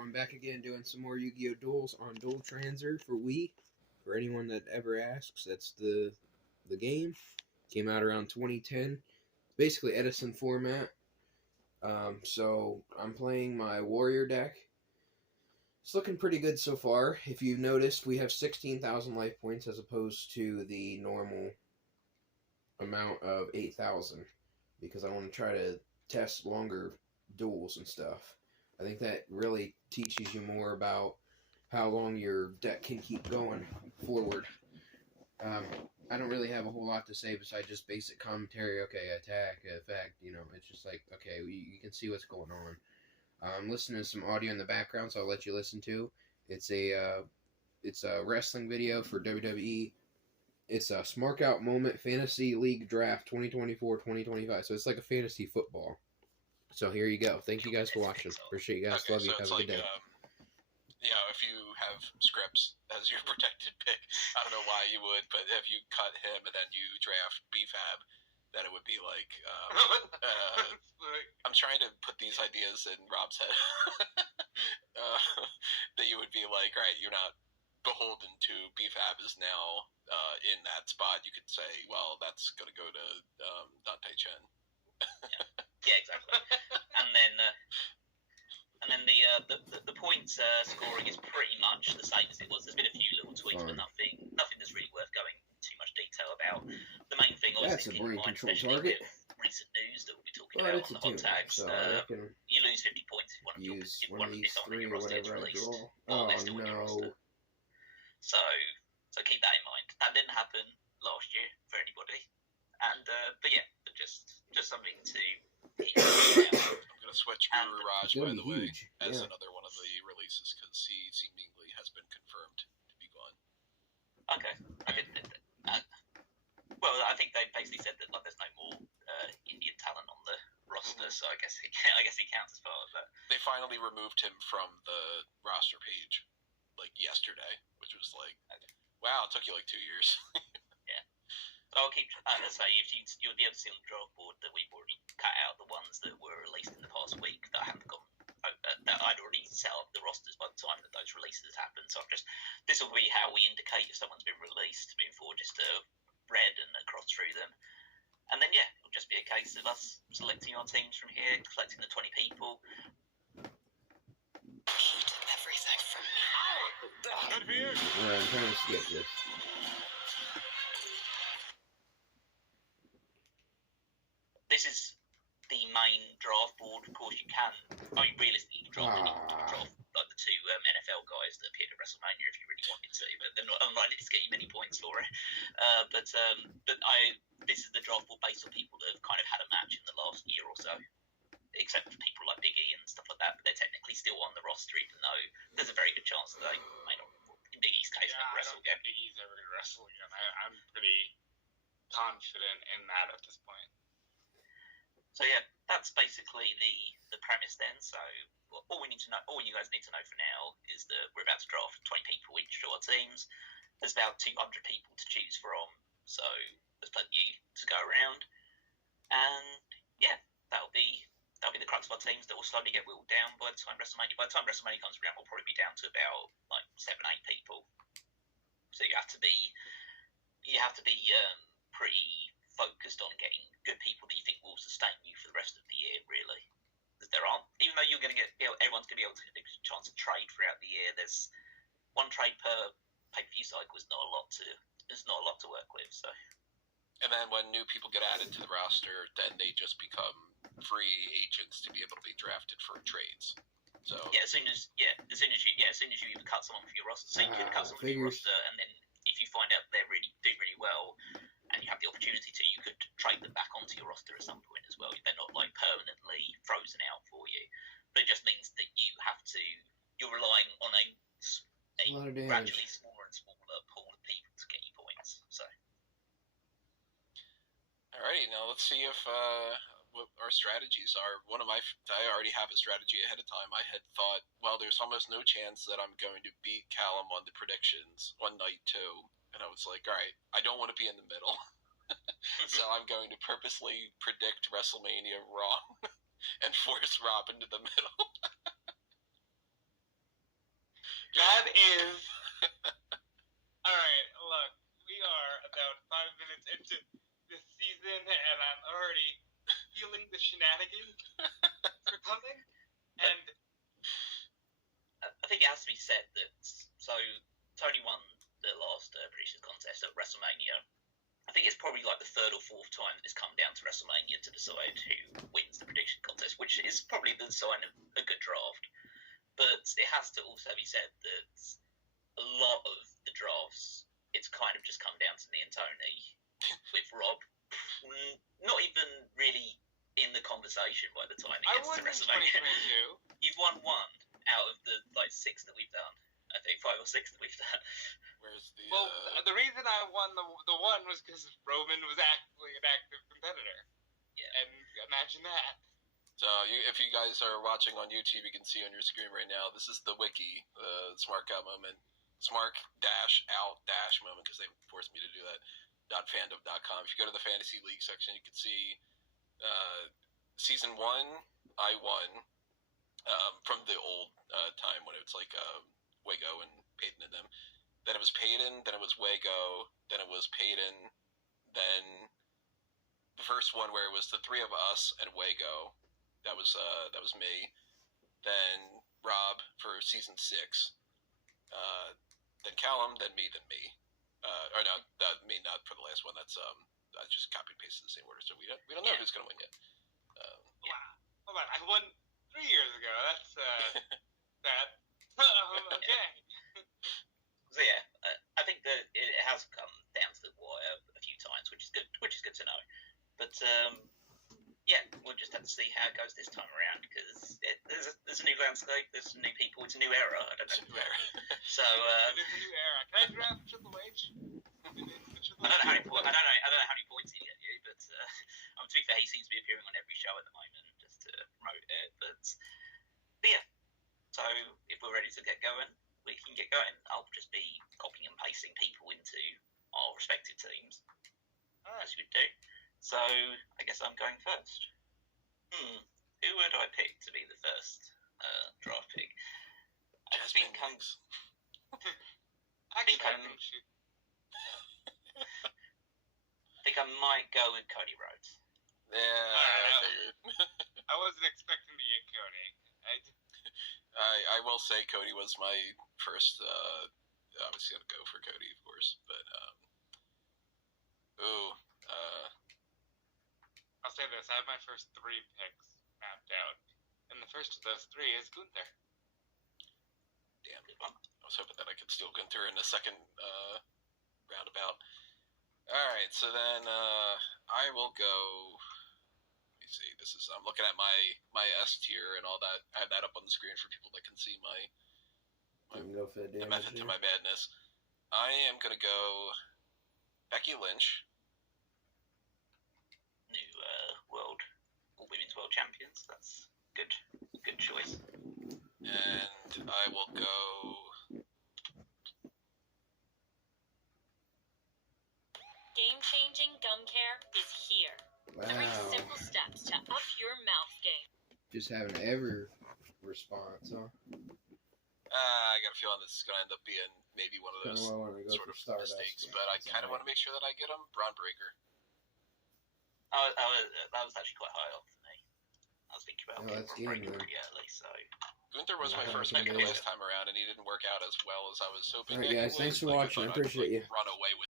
everyone, back again doing some more Yu-Gi-Oh! Duels on Dual Transer for Wii. For anyone that ever asks, that's the game. Came out around 2010. Basically Edison format. So I'm playing my Warrior deck. It's looking pretty good so far. If you've noticed, we have 16,000 life points as opposed to the normal amount of 8,000. Because I want to try to test longer duels and stuff. I think that really teaches you more about how long your deck can keep going forward. I don't really have a whole lot to say besides just basic commentary. Okay, attack, effect, you know, it's just like, okay, you can see what's going on. I'm listening to some audio in the background, so I'll let you listen to. It's a wrestling video for WWE. It's a Smark Out Moment Fantasy League Draft 2024-2025, so it's like a fantasy football. So here you go. Thank you guys for watching. Appreciate you guys. Okay, Love you. Have a good day. You know, if you have Scripps as your protected pick, I don't know why you would, but if you cut him and then you draft BFAB, then it would be like, I'm trying to put these ideas in Rob's head. That you would be like, right, you're not beholden to BFAB is now in that spot. You could say, well, that's going to go to Dante Chen. Yeah, exactly. And then the points scoring is pretty much the same as it was. There's been a few little tweaks, but nothing that's really worth going too much detail about. The main thing, obviously, keep in mind, especially with recent news that we'll be talking about on the hot tags. So you lose 50 points if one of these three or whatever I draw. Oh no! So keep that in mind. That didn't happen last year for anybody. And but just something to keep in mind. I'm going to switch Guru Raj, by the way, as another one of the releases, because he seemingly has been confirmed to be gone. Okay. Well, I think they basically said that there's no more Indian talent on the roster, so I guess he counts as part of that. They finally removed him from the roster page, like yesterday, which was like, wow, it took you like 2 years. Yeah. So I'll keep. Let's say you'll be able to see on the draft board that we've already cut out the ones that were released in the past week that haven't gone. That I'd already set up the rosters by the time that those releases happened. So this will be how we indicate if someone's been released moving forward, just to read and cross through them. And then it'll just be a case of us selecting our teams from here, collecting the 20 people. Eat everything from me. Good for you. I'm trying to skip this. This is the main draft board. Of course, you can. I mean, realistically, you can draft like the two NFL guys that appeared at WrestleMania if you really wanted to, but they're not unlikely to get you many points for it. This is the draft board based on people that have kind of had a match in the last year or so, except for people like Big E and stuff like that. But they're technically still on the roster, even though there's a very good chance that they may not. In Big E's case, never wrestle again. Big E's ever going to wrestle again. I'm pretty confident in that at this point. So that's basically the premise then. So all we need to know, all you guys need to know for now is that we're about to draft 20 people each to our teams. There's about 200 people to choose from, so there's plenty to go around. And that'll be the crux of our teams that will slowly get whittled down by the time WrestleMania. By the time WrestleMania comes around, we'll probably be down to about like 7-8 people. So you have to be pretty focused on getting good people that you think will sustain you for the rest of the year, really. Because there aren't, even though everyone's going to be able to get a chance to trade throughout the year, there's one trade per pay-per-view cycle is not a lot to work with. So. And then when new people get added to the roster, then they just become free agents to be able to be drafted for trades. So as soon as you either cut someone from your roster, and then if you find out they're doing really well, and you have the opportunity to, you could trade them back onto your roster at some point as well. They're not like permanently frozen out for you, but it just means that you're relying on a gradually smaller and smaller pool of people to get you points. So. Alrighty, now let's see if what our strategies are. I already have a strategy ahead of time. I had thought, well, there's almost no chance that I'm going to beat Callum on the predictions on night 2. And I was like, all right, I don't want to be in the middle. So I'm going to purposely predict WrestleMania wrong and force Rob into the middle. That is. Alright, look, we are about 5 minutes into this season, and I'm already feeling the shenanigans for coming. And I think it has to be said that Tony won the last predictions contest at WrestleMania. I think it's probably like the third or fourth time that it's come down to WrestleMania to decide who wins the prediction contest, which is probably the sign of a good draft. But it has to also be said that a lot of the drafts, it's kind of just come down to me and Tony, with Rob not even really in the conversation by the time it gets to WrestleMania. You've won one out of the 6 that we've done. I think 5 or 6 that we've done. Where's the? Well, the reason I won the one was because Roman was actually an active competitor. Yeah. And imagine that. So, if you guys are watching on YouTube, you can see on your screen right now. This is the wiki, the Smart Out moment, Smart-Out moment, because they forced me to do that. .fandom.com. If you go to the fantasy league section, you can see season 1. I won from the old time when it was like Wago and Peyton and them. Then it was Peyton, then it was Wago, then it was Peyton, then the first one where it was the 3 of us and Wago. That was me. Then Rob for season 6. Then Callum, then me, then me. Or no, me not for the last one. That's I just copy and pasted the same order, so we don't know who's gonna win yet. Wow. Hold on, I won 3 years ago. That's that. Okay. So yeah, I think that it has come down to the wire a few times, which is good to know. But yeah, we'll just have to see how it goes this time around, because there's a new landscape, there's some new people, it's a new era. I don't know. It's a new era. So It is a new era. Can I draft Triple H? I don't know how many points he get you, but to be fair, he seems to be appearing on every show at the moment just to promote it. But yeah, so if we're ready to get going, we can get going. I'll just be copying and pasting people into our respective teams, as you would do. So I guess I'm going first. Who would I pick to be the first draft pick? I think I might go with Cody Rhodes. Yeah, I figured. I wasn't expecting to get Cody. I will say Cody was my first. I was gonna go for Cody, of course, but I'll say this: I have my first 3 picks mapped out, and the first of those 3 is Gunther. Damn, I was hoping that I could steal Gunther in the second roundabout. All right, so then I will go. Let me see. I'm looking at my S tier and all that. I have that up on the screen for people that can see You can go for the method to my madness. I am gonna go Becky Lynch. New women's world champions. That's good choice. And I will go. Game-changing gum care is here. Wow. 3 simple steps to up your mouth game. Just having every response, huh? I got a feeling this is going to end up being maybe one of those sort of mistakes, but I kind of want to make sure that I get him. Braun Breaker. That was actually quite high up for me. I was thinking about breaking pretty early, so. Gunther was my first pick the last time around, and he didn't work out as well as I was hoping. Alright, guys, thanks for watching. I appreciate you. Run